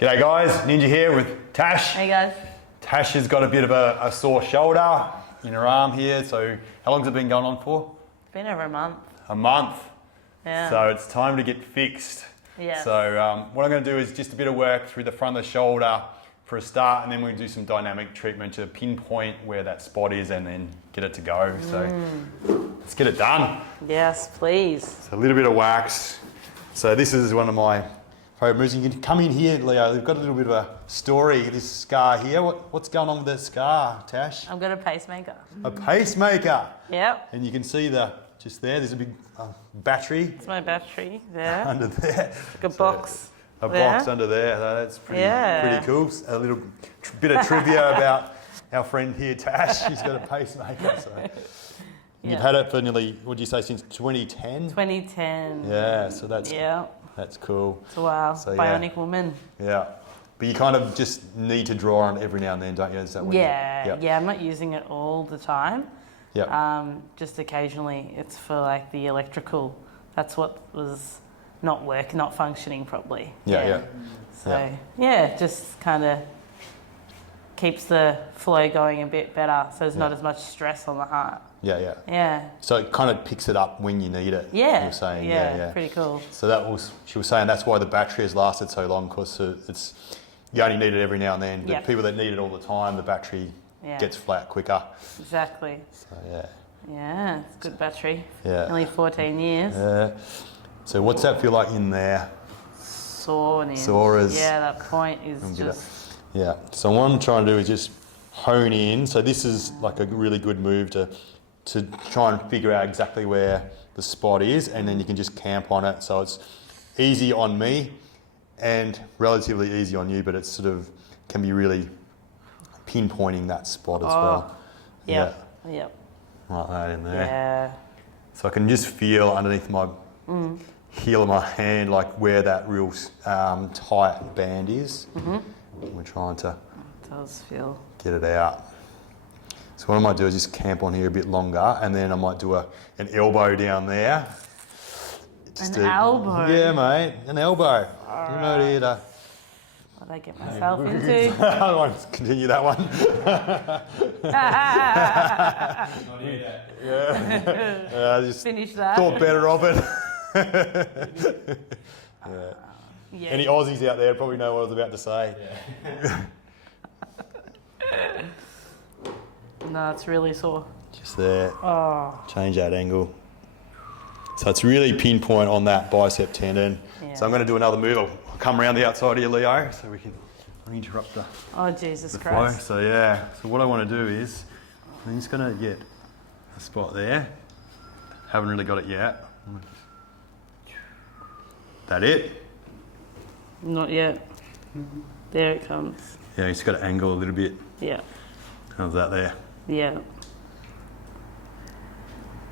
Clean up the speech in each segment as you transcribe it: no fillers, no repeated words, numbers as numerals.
G'day guys, Ninja here with Tash. Hey guys. Tash has got a bit of a sore shoulder in her arm here, so how long's it been going on for? It's been over a month. A month. Yeah. So it's time to get fixed. Yeah. So what I'm going to do is just a bit of work through the front of the shoulder for a start, and then we'll do some dynamic treatment to pinpoint where that spot is and then get it to go. So let's get it done. Yes, please. So a little bit of wax. So this is one of my favourite moves. You can come in here, Leo. They've got a little bit of a story, this scar here. What's going on with that scar, Tash? I've got a pacemaker. A pacemaker. Yep. And you can see just there's a big battery. It's my battery there. Under there. Like a box. A there. box under there. That's pretty Yeah. cool. A little bit of trivia about our friend here, Tash. She's got a pacemaker. So. Yeah. You've had it for nearly, what did you say, since 2010? 2010. Yeah, so that's cool. It's a while. So, Bionic woman. Yeah. But you kind of just need to draw on it every now and then, don't you? Is that what Yeah, I'm not using it all the time. Yeah. Just occasionally. It's for like the electrical. That's what was not functioning properly. Yeah. So just kind of keeps the flow going a bit better, so there's not as much stress on the heart. Yeah. So it kind of picks it up when you need it. Yeah. You were saying. Yeah. Pretty cool. So she was saying that's why the battery has lasted so long, because you only need it every now and then. But people that need it all the time, the battery gets flat quicker. Exactly. So Yeah, it's a good battery. Yeah. Only 14 years. Yeah. So what's that feel like in there? Soreness. Sores. Yeah, that point is just... Yeah. So what I'm trying to do is just hone in. So this is like a really good move to try and figure out exactly where the spot is, and then you can just camp on it. So it's easy on me and relatively easy on you, but it sort of can be really pinpointing that spot as well. Yep. Like that in there. Yeah. So I can just feel underneath my heel of my hand, like where that real tight band is. We're trying to It does feel... get it out. So what I might do is just camp on here a bit longer, and then I might do an elbow down there. Elbow? Yeah, mate, an elbow. All You know, here to... What did I get myself into? I won't continue that one. I just Finish that. thought better of it. Any Aussies out there probably know what I was about to say. No, it's really sore. Just there. Oh. Change that angle. So it's really pinpoint on that bicep tendon. Yeah. So I'm going to do another move. I'll come around the outside here, Leo, so we can interrupt the Jesus flow. Christ. So so what I want to do is, I'm just going to get a spot there. Haven't really got it yet. That it? Not yet. There it comes. Yeah, you just got to angle a little bit. Yeah. How's that there? Yeah.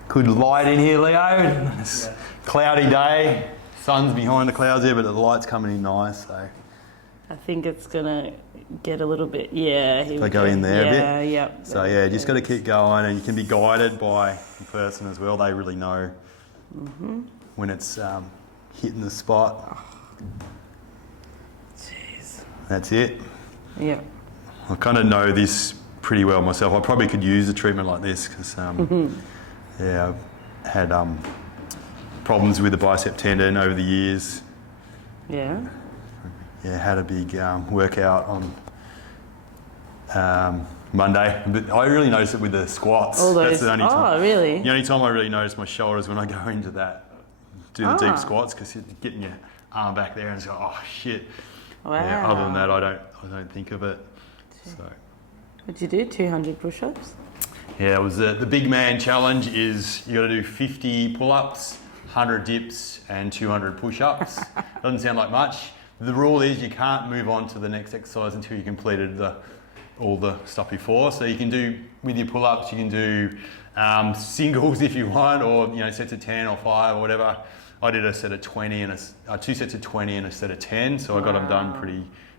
Good light in here, Leo. It's cloudy day. Sun's behind the clouds there, but the light's coming in nice. So I think it's gonna get a little bit. Yeah. Here they go in there a bit. Yeah. So just got to keep going, and you can be guided by the person as well. They really know when it's hitting the spot. Jeez. That's it. Yeah. I kind of know this pretty well myself. I probably could use a treatment like this because, I've had problems with the bicep tendon over the years. Yeah. Yeah, had a big workout on Monday. But I really noticed it with the squats. All those. That's the only time. Really? The only time I really notice my shoulders when I go into that, do the deep squats, because you're getting your arm back there and it's like, oh shit. Wow. Yeah, other than that, I don't think of it. So. What'd you do? 200 push-ups? Yeah, it was the big man challenge is you got to do 50 pull-ups, 100 dips and 200 push-ups. Doesn't sound like much. The rule is you can't move on to the next exercise until you completed all the stuff before. So you can do, with your pull-ups, you can do singles if you want, or sets of 10 or 5 or whatever. I did a set of 20 and two sets of 20 and a set of 10, so I got them done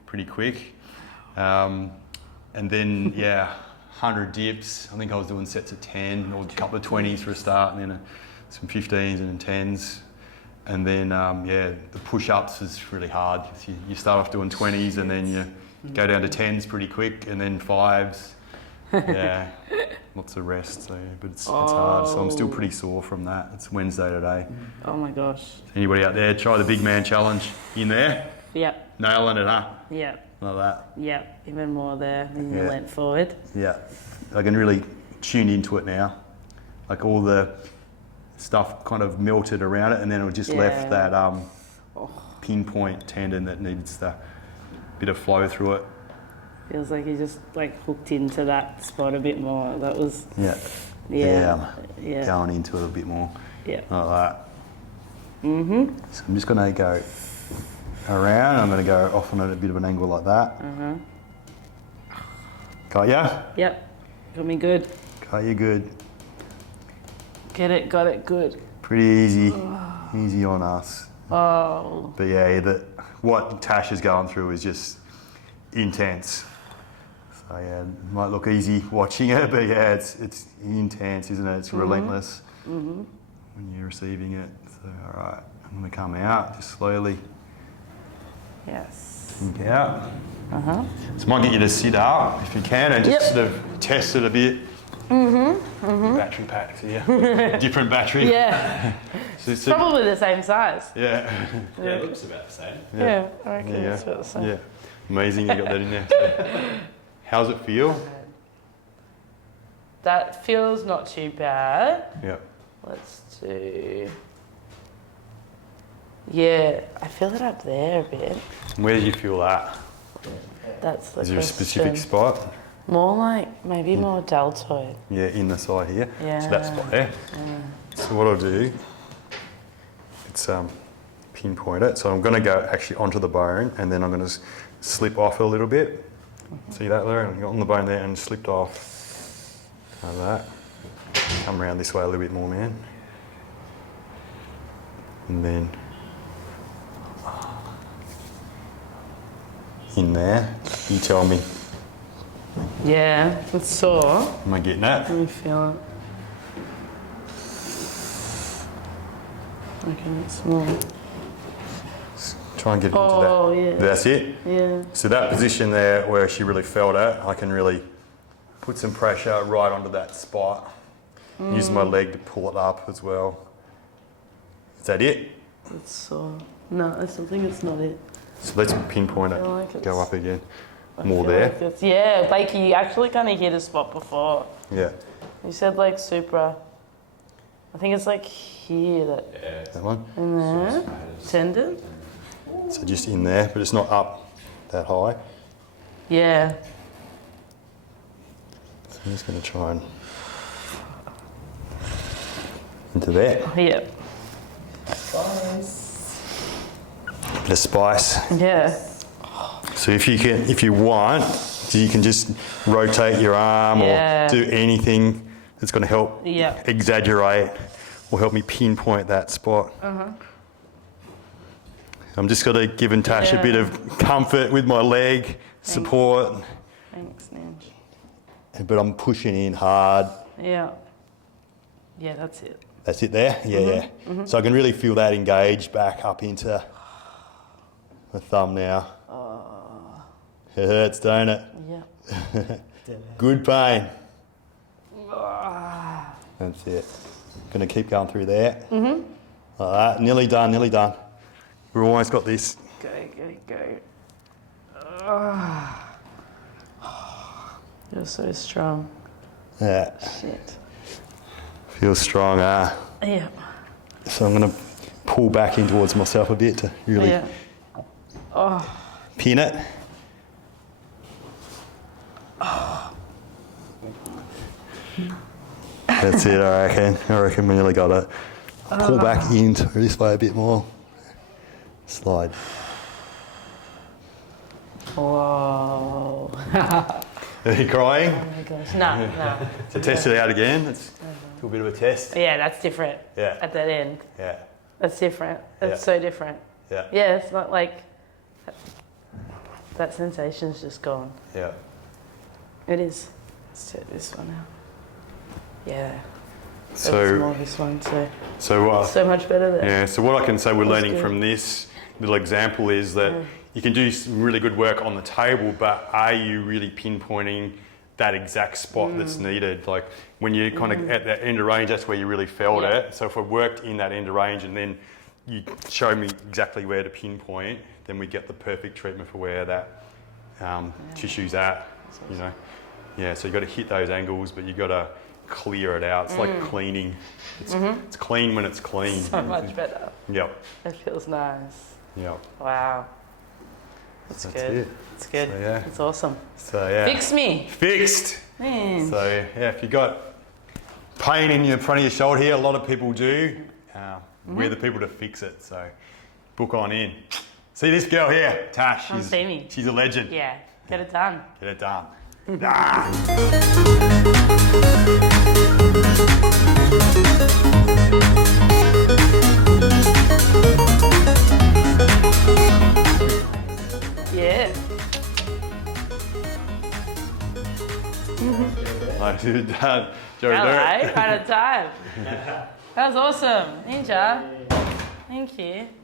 pretty quick. And then 100 dips. I think I was doing sets of 10 or a couple of 20s for a start, and then some 15s and 10s. And then, yeah, the push-ups is really hard. You start off doing 20s and then you go down to 10s pretty quick and then 5s. Yeah, lots of rest. So, but it's hard. So I'm still pretty sore from that. It's Wednesday today. Oh my gosh. Anybody out there, try the big man challenge. In there? Yep. Nailing it, huh? Yep. Like that. Yep. Even more there when you leant forward. Yeah. I can really tune into it now. Like all the stuff kind of melted around it and then it just left that pinpoint tendon that needs the bit of flow through it. Feels like you just like hooked into that spot a bit more. That was going into it a bit more. Yeah. Like that. So I'm just gonna go around. I'm gonna go off on a bit of an angle like that. Got ya? Yep. Got me good. Got you good. Get it, got it good. Pretty easy. Easy on us. Oh. But yeah, what Tash is going through is just intense. So yeah, it might look easy watching it, but yeah, it's intense, isn't it? It's relentless when you're receiving it. So all right, I'm gonna come out just slowly. Yes. Think out. So might get you to sit up if you can and just sort of test it a bit. Battery packs here. Different battery. Yeah. So, probably the same size. Yeah. Yeah, it looks about the same. Yeah, I reckon it's about the same. Yeah. Amazing you got that in there. So, how's it feel? That feels not too bad. Yeah. Let's do... Yeah, I feel it up there a bit. Where did you feel that? That's the Is there a question. specific spot? More like, maybe more deltoid. Yeah, in the side here. Yeah. So that spot there. So what I'll do, it's pinpoint it. So I'm going to go actually onto the bone and then I'm going to slip off a little bit. See that there? I got on the bone there and slipped off. Like that. Come around this way a little bit more, man. And then in there, you tell me. Yeah, it's sore. Am I getting that? Let me feel it. Okay, it's more. Try and get into that. Oh, yeah. That's it? Yeah. So that position there where she really felt it, I can really put some pressure right onto that spot. Use my leg to pull it up as well. Is that it? It's sore. No, I still think it's not it. So let's pinpoint it. Like Go up again. I More feel there. like it's, yeah, like you actually kind of hit a spot before. Yeah. You said like supra. I think it's like here, That one. in there. Tendon? So just in there, but it's not up that high. Yeah. So I'm just going to try and into there. Yeah. Bit of spice. Yeah. So if you want, you can just rotate your arm Yeah. or do anything that's going to help Yeah. exaggerate or help me pinpoint that spot. I'm just got to give Tash a bit of comfort with my leg, support, Thanks, Ninj. but I'm pushing in hard. Yeah. Yeah, that's it. That's it there? Yeah, yeah. So I can really feel that engage back up into the thumb now. It hurts, don't it? Yeah. Good pain. That's it. Going to keep going through there. Like that. Nearly done, nearly done. We've almost got this. Go, go, go. You're so strong. Yeah. Shit. Feels strong, Yeah. So I'm going to pull back in towards myself a bit to really Yeah. Oh. pin it. That's it, I reckon. I reckon we nearly got it. Pull back into this way a bit more. Slide. Whoa. Are you crying? Oh my gosh. No. So test it out again. Let's do a bit of a test. Yeah, that's different. Yeah. At that end. Yeah. That's different. That's Yeah. so different. Yeah. Yeah, it's not like that sensation's just gone. Yeah. It is. Let's do this one now. Yeah. So more this one too. So So much better there. yeah. So what I can say we're learning good. from this little example is that you can do some really good work on the table, but are you really pinpointing that exact spot that's needed? Like when you're kind of at that end of range, that's where you really felt it. So if I worked in that end of range and then you show me exactly where to pinpoint, then we get the perfect treatment for where that tissue's at. You know, yeah. So you got to hit those angles, but you got to clear it out. It's like cleaning. It's clean when it's clean. So much better. Yep. It feels nice. Yep. Wow. That's good. It. It's good. So, yeah. It's awesome. So yeah. Fix me. Fixed. Man. So yeah, if you got pain in your front of your shoulder here, a lot of people do. We're the people to fix it. So book on in. See this girl here, Tash. She's a legend. Yeah. Get it done. Get it done. Yeah. Like you're done. Joey, Hello. do it. Right on time. That was awesome. Ninja. Thank you.